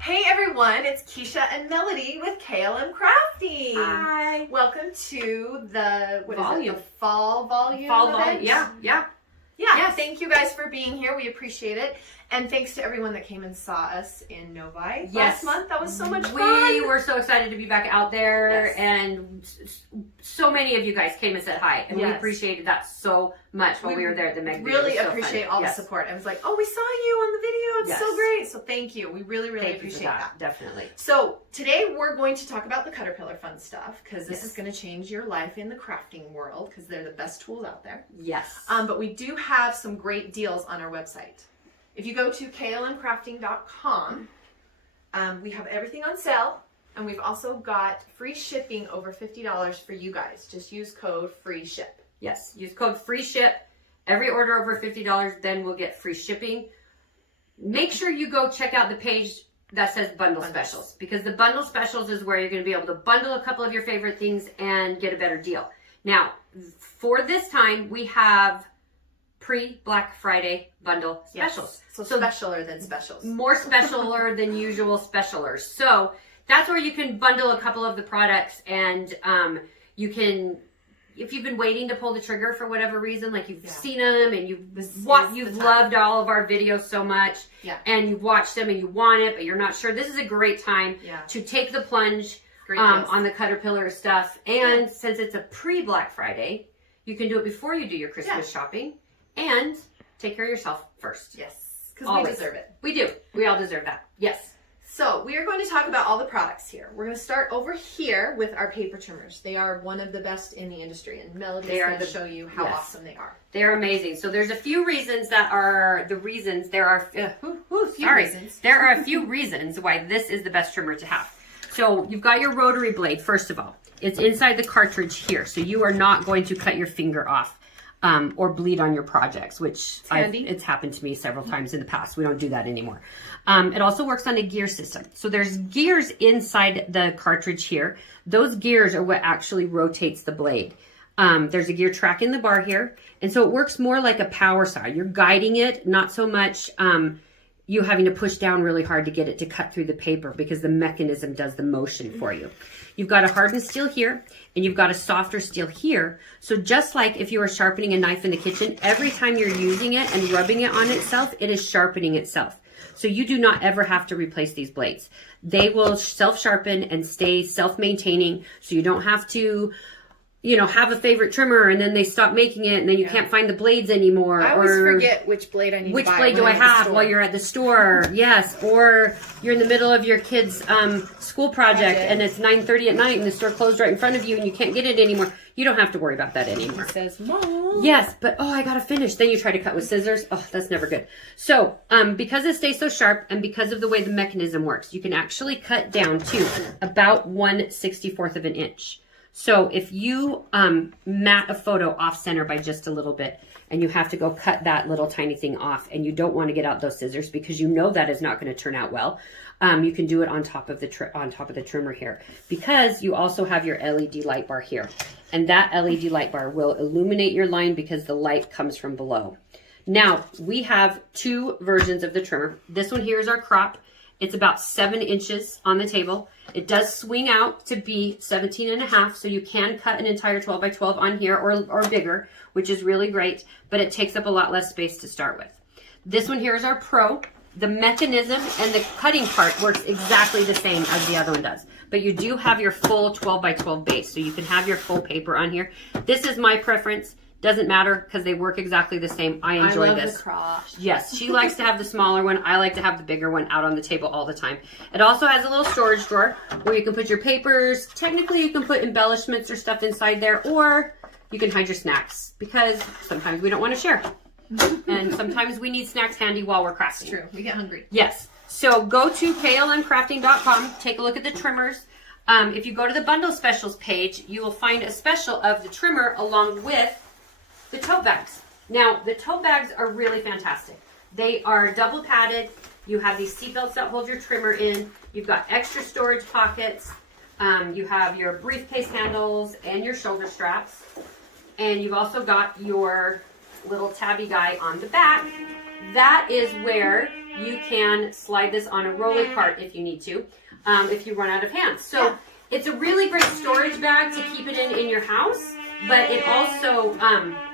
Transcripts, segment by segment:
Hey everyone, it's Keisha and Melody with KLM Crafting. Hi. Welcome to the volume. The fall volume. Fall volume. event? Yeah. Yes. Thank you guys for being here. We appreciate it. And thanks to everyone that came and saw us in Novi last month. That was so much fun. We were so excited to be back out there, Yes. and so many of you guys came and said hi, and we appreciated that so much while we were there at the Meg. Really appreciate all the support. I was like, oh, we saw you on the video. It's so great. So thank you. We really appreciate that. Definitely. So today we're going to talk about the Cutterpillar fun stuff, because this is going to change your life in the crafting world, because they're the best tools out there. Yes. But we do have some great deals on our website. If you go to klmcrafting.com, we have everything on sale, and we've also got free shipping over $50 for you guys. Just use code FREESHIP. Yes, use code FREESHIP. Every order over $50, then we'll get free shipping. Make sure you go check out the page that says Bundle Specials, because the Bundle Specials is where you're going to be able to bundle a couple of your favorite things and get a better deal. Now, for this time, we have pre-Black Friday bundle specials. Yes. So specialer than specials. More specialer than usual specialers. So that's where you can bundle a couple of the products, and you can, if you've been waiting to pull the trigger for whatever reason, like you've seen them and you've loved all of our videos so much, and you've watched them and you want it, but you're not sure, this is a great time to take the plunge on the Cutterpillar stuff. And since it's a pre-Black Friday, you can do it before you do your Christmas shopping. And take care of yourself first. Yes, because we deserve it. We do. We all deserve that. Yes. So we are going to talk about all the products here. We're going to start over here with our paper trimmers. They are one of the best in the industry, and Melody's going to show you how awesome they are. They're amazing. So there's a few reasons that are the reasons. There are There are a few reasons why this is the best trimmer to have. So you've got your rotary blade. First of all, it's inside the cartridge here, so you are not going to cut your finger off. Or bleed on your projects, which it's happened to me several times in the past. We don't do that anymore. It also works on a gear system. So there's gears inside the cartridge here. Those gears are what actually rotates the blade. There's a gear track in the bar here. And so it works more like a power saw. You're guiding it, not so much you having to push down really hard to get it to cut through the paper, because the mechanism does the motion for you. You've got a hardened steel here, and you've got a softer steel here. So just like if you were sharpening a knife in the kitchen, every time you're using it and rubbing it on itself, it is sharpening itself. So you do not ever have to replace these blades. They will self-sharpen and stay self-maintaining, so you don't have to, you know, have a favorite trimmer and then they stop making it and then you can't find the blades anymore. I always forget which blade I need to buy. Which blade do I have while you're at the store? Yes. Or you're in the middle of your kid's school project and it's 9:30 at night and the store closed right in front of you and you can't get it anymore. You don't have to worry about that anymore. It says, Mom. Yes, but oh, I gotta finish. Then you try to cut with scissors. Oh, that's never good. So because it stays so sharp and because of the way the mechanism works, you can actually cut down to about 1/64 of an inch. So if you mat a photo off center by just a little bit and you have to go cut that little tiny thing off and you don't want to get out those scissors because you know that is not going to turn out well, you can do it on top of the trimmer here, because you also have your LED light bar here, and that LED light bar will illuminate your line because the light comes from below. Now we have two versions of the trimmer. This one here is our crop. It's about 7 inches on the table. It does swing out to be 17.5, so you can cut an entire 12 by 12 on here or bigger, which is really great, but it takes up a lot less space to start with. This one here is our Pro. The mechanism and the cutting part works exactly the same as the other one does, but you do have your full 12 by 12 base, so you can have your full paper on here. This is my preference. Doesn't matter because they work exactly the same. I enjoy this. The cross. Yes, she likes to have the smaller one. I like to have the bigger one out on the table all the time. It also has a little storage drawer where you can put your papers. Technically, you can put embellishments or stuff inside there, or you can hide your snacks, because sometimes we don't want to share. And sometimes we need snacks handy while we're crafting. It's true. We get hungry. Yes. So go to klmcrafting.com. Take a look at the trimmers. If you go to the bundle specials page, you will find a special of the trimmer along with the tote bags. Now, the tote bags are really fantastic. They are double padded. You have these seat belts that hold your trimmer in. You've got extra storage pockets. You have your briefcase handles and your shoulder straps. And you've also got your little tabby guy on the back. That is where you can slide this on a rolling cart if you need to, if you run out of hands. So it's a really great storage bag to keep it in your house, but it also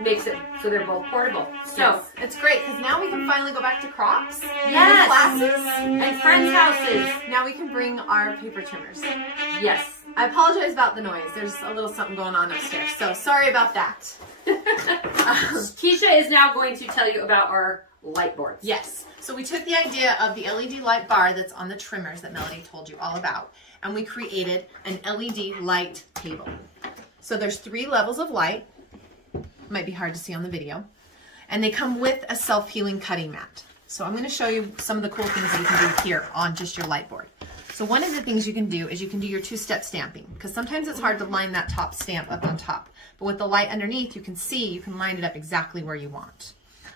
makes it so they're both portable. So it's great because now we can finally go back to crops, yes, classes, and friends' houses. Now we can bring our paper trimmers. Yes. I apologize about the noise. There's a little something going on upstairs, so sorry about that. Keisha is now going to tell you about our light boards. Yes. So we took the idea of the LED light bar that's on the trimmers that Melody told you all about, and we created an LED light table. So there's 3 levels of light. Might be hard to see on the video. And they come with a self-healing cutting mat. So I'm going to show you some of the cool things that you can do here on just your light board. So one of the things you can do is you can do your 2-step stamping, because sometimes it's hard to line that top stamp up on top. But with the light underneath, you can line it up exactly where you want.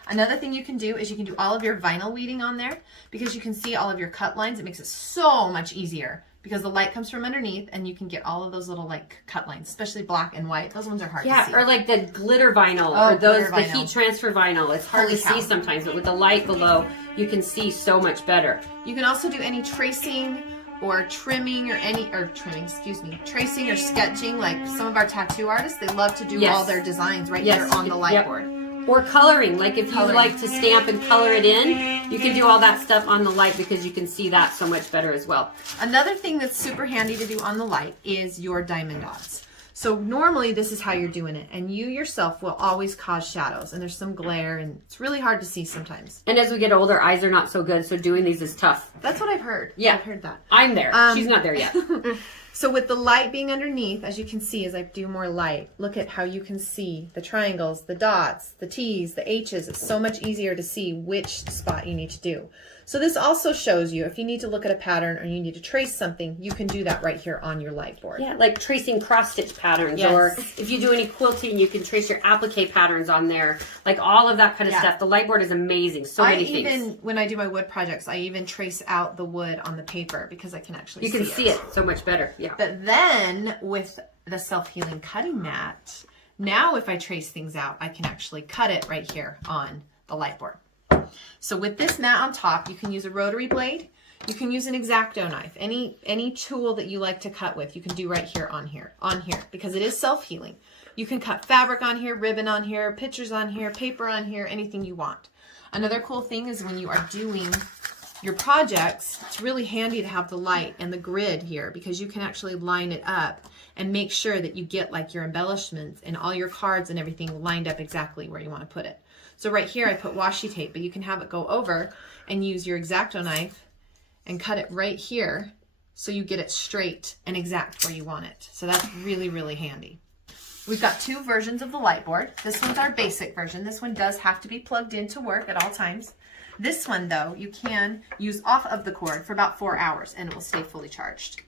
Another thing you can do is you can do all of your vinyl weeding on there, because you can see all of your cut lines. It makes it so much easier because the light comes from underneath and you can get all of those little like cut lines, especially black and white. Those ones are hard to see. Or like the glitter vinyl or the heat transfer vinyl. It's hard to see sometimes, but with the light below, you can see so much better. You can also do any tracing or trimming or tracing or sketching. Like some of our tattoo artists, they love to do all their designs right here on the light board. Or coloring, like if you like to stamp and color it in, you can do all that stuff on the light because you can see that so much better as well. Another thing that's super handy to do on the light is your diamond dots. So normally this is how you're doing it, and you yourself will always cause shadows, and there's some glare, and it's really hard to see sometimes. And as we get older, eyes are not so good, so doing these is tough. That's what I've heard. Yeah. I've heard that. I'm there. She's not there yet. So with the light being underneath, as you can see as I do more light, look at how you can see the triangles, the dots, the T's, the H's. It's so much easier to see which spot you need to do. So this also shows you if you need to look at a pattern or you need to trace something, you can do that right here on your light board. Yeah, like tracing cross-stitch patterns, or if you do any quilting, you can trace your applique patterns on there, like all of that kind of stuff. The light board is amazing. So many things. When I do my wood projects, I even trace out the wood on the paper because I can actually see it. You can see it so much better. Yeah. But then with the self-healing cutting mat, now if I trace things out, I can actually cut it right here on the light board. So with this mat on top, you can use a rotary blade. You can use an X-Acto knife. Any tool that you like to cut with, you can do right here on here, because it is self-healing. You can cut fabric on here, ribbon on here, pictures on here, paper on here, anything you want. Another cool thing is when you are doing your projects, it's really handy to have the light and the grid here, because you can actually line it up and make sure that you get like your embellishments and all your cards and everything lined up exactly where you want to put it. So right here I put washi tape, but you can have it go over and use your X-Acto knife and cut it right here so you get it straight and exact where you want it. So that's really, really handy. We've got 2 versions of the light board. This one's our basic version. This one does have to be plugged in to work at all times. This one though, you can use off of the cord for about 4 hours and it will stay fully charged.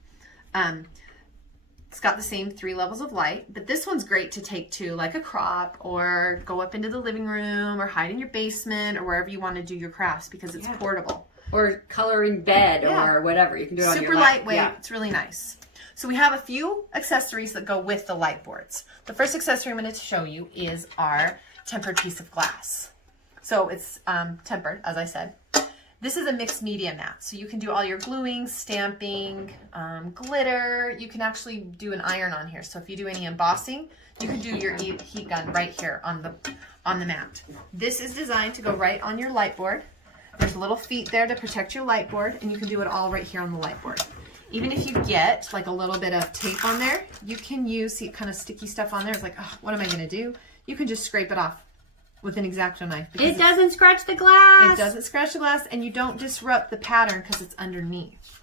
It's got the same 3 levels of light, but this one's great to take to like a crop or go up into the living room or hide in your basement or wherever you want to do your crafts because it's portable. Or coloring bed or whatever. You can do it on your super lightweight. It's really nice. So we have a few accessories that go with the light boards. The first accessory I'm going to show you is our tempered piece of glass. So it's tempered, as I said. This is a mixed media mat, so you can do all your gluing, stamping, glitter. You can actually do an iron on here. So if you do any embossing, you can do your heat gun right here on the mat. This is designed to go right on your light board. There's little feet there to protect your light board, and you can do it all right here on the light board. Even if you get like a little bit of tape on there, you can use kind of sticky stuff on there. It's like, oh, what am I going to do? You can just scrape it off with an X-Acto knife. It doesn't scratch the glass. It doesn't scratch the glass, and you don't disrupt the pattern because it's underneath.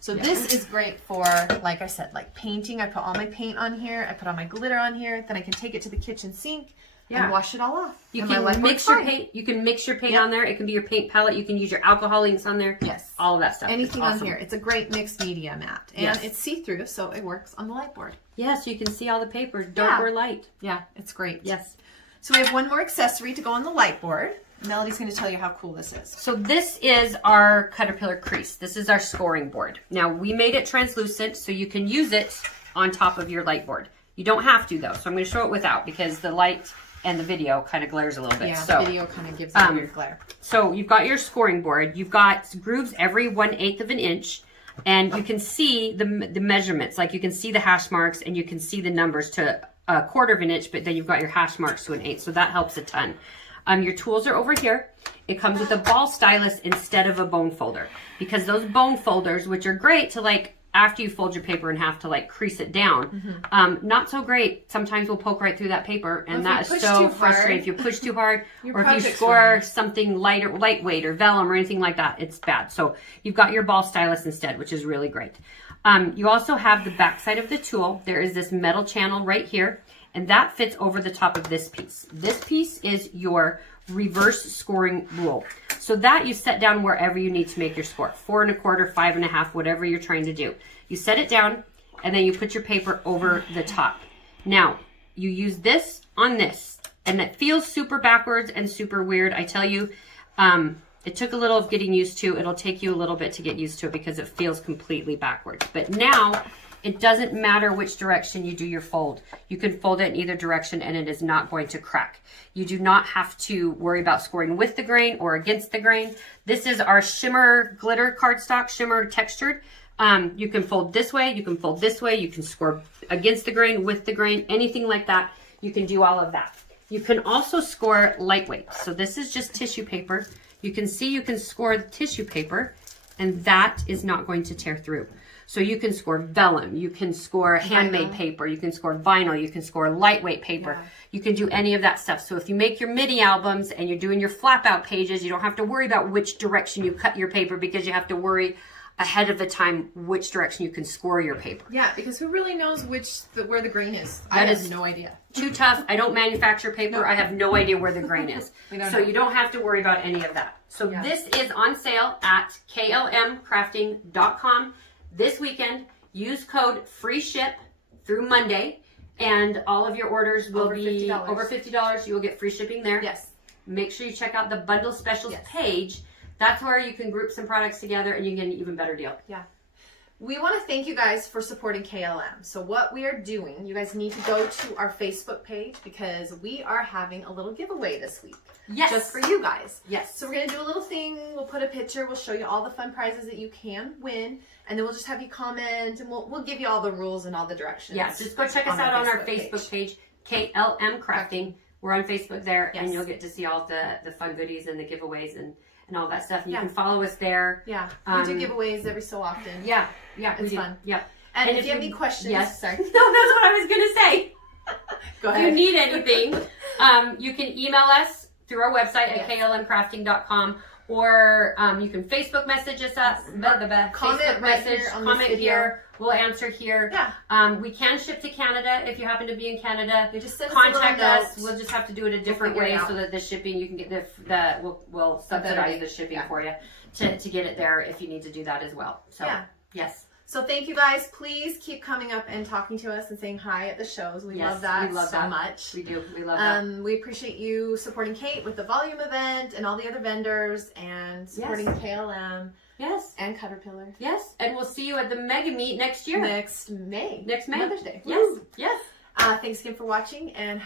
So this is great for, like I said, like painting. I put all my paint on here. I put all my glitter on here. Then I can take it to the kitchen sink and wash it all off. You can mix your paint. You can mix your paint on there. It can be your paint palette. You can use your alcohol inks on there. Yes. All of that stuff. Anything on here. It's a great mixed media mat. And it's see-through, so it works on the light board. Yeah, so you can see all the paper, dark or light. Yeah, it's great. Yes. So we have one more accessory to go on the light board. Melody's going to tell you how cool this is. So this is our Cutterpillar crease. This is our scoring board. Now we made it translucent so you can use it on top of your light board. You don't have to though, so I'm going to show it without because the light and the video kind of glares a little bit. Yeah, so, the video kind of gives it a weird glare. So you've got your scoring board. You've got grooves every 1/8 of an inch. And you can see the measurements. Like you can see the hash marks and you can see the numbers to 1/4 of an inch. But then you've got your hash marks to 1/8. So that helps a ton. Your tools are over here. It comes with a ball stylus instead of a bone folder. Because those bone folders, which are great to like after you fold your paper and have to like crease it down. Not so great. Sometimes we'll poke right through that paper, and that is so frustrating. If you push too hard, or if you score something lightweight or vellum or anything like that, it's bad. So you've got your ball stylus instead, which is really great. You also have the back side of the tool. There is this metal channel right here, and that fits over the top of this piece. This piece is your reverse scoring rule. So that you set down wherever you need to make your score. 4 1/4, 5 1/2, whatever you're trying to do. You set it down and then you put your paper over the top. Now, you use this on this, and it feels super backwards and super weird. I tell you, it took a little of getting used to. It'll take you a little bit to get used to it because it feels completely backwards. But now, it doesn't matter which direction you do your fold. You can fold it in either direction and it is not going to crack. You do not have to worry about scoring with the grain or against the grain. This is our shimmer glitter cardstock, shimmer textured. You can fold this way, you can fold this way, you can score against the grain, with the grain, anything like that. You can do all of that. You can also score lightweight. So this is just tissue paper. You can see you can score the tissue paper and that is not going to tear through. So you can score vellum, you can score handmade paper, you can score vinyl, you can score lightweight paper. Yeah. You can do any of that stuff. So if you make your mini albums and you're doing your flap out pages, you don't have to worry about which direction you cut your paper because you have to worry ahead of the time which direction you can score your paper. Yeah, because who really knows where the grain is? I have no idea. Too tough. I don't manufacture paper. No. I have no idea where the grain is. So you don't have to worry about any of that. So this is on sale at klmcrafting.com. This weekend. Use code FREESHIP through Monday, and all of your orders will be over $50. You will get free shipping there. Yes. Make sure you check out the bundle specials page. That's where you can group some products together and you get an even better deal. Yeah. We want to thank you guys for supporting KLM. So what we are doing, you guys need to go to our Facebook page because we are having a little giveaway this week. Yes. Just for you guys. Yes. So we're going to do a little thing. We'll put a picture. We'll show you all the fun prizes that you can win. And then we'll just have you comment and we'll give you all the rules and all the directions. Yeah, just go check us out on our Facebook page, KLM Crafting. We're on Facebook there and you'll get to see all the fun goodies and the giveways and all that stuff. And you can follow us there. Yeah, we do giveaways every so often. Yeah, it's fun. Yeah. And if you have any questions, sorry. No, that's what I was going to say. Go ahead. If you need anything, you can email us through our website at klmcrafting.com, or you can Facebook message us up. Comment here. We'll answer here. Yeah. We can ship to Canada if you happen to be in Canada. You just contact us. We'll just have to do it a different way so that the shipping you can get we'll subsidize the shipping for you to get it there if you need to do that as well. So yes. So thank you guys. Please keep coming up and talking to us and saying hi at the shows. We love that so much. We do. We love that. We appreciate you supporting Kate with the volume event and all the other vendors and supporting KLM. Yes. And Cutterpillar. Yes. And we'll see you at the Mega Meet next year. Next May. Next May. Mother's Day. Yes. Yes. Thanks again for watching and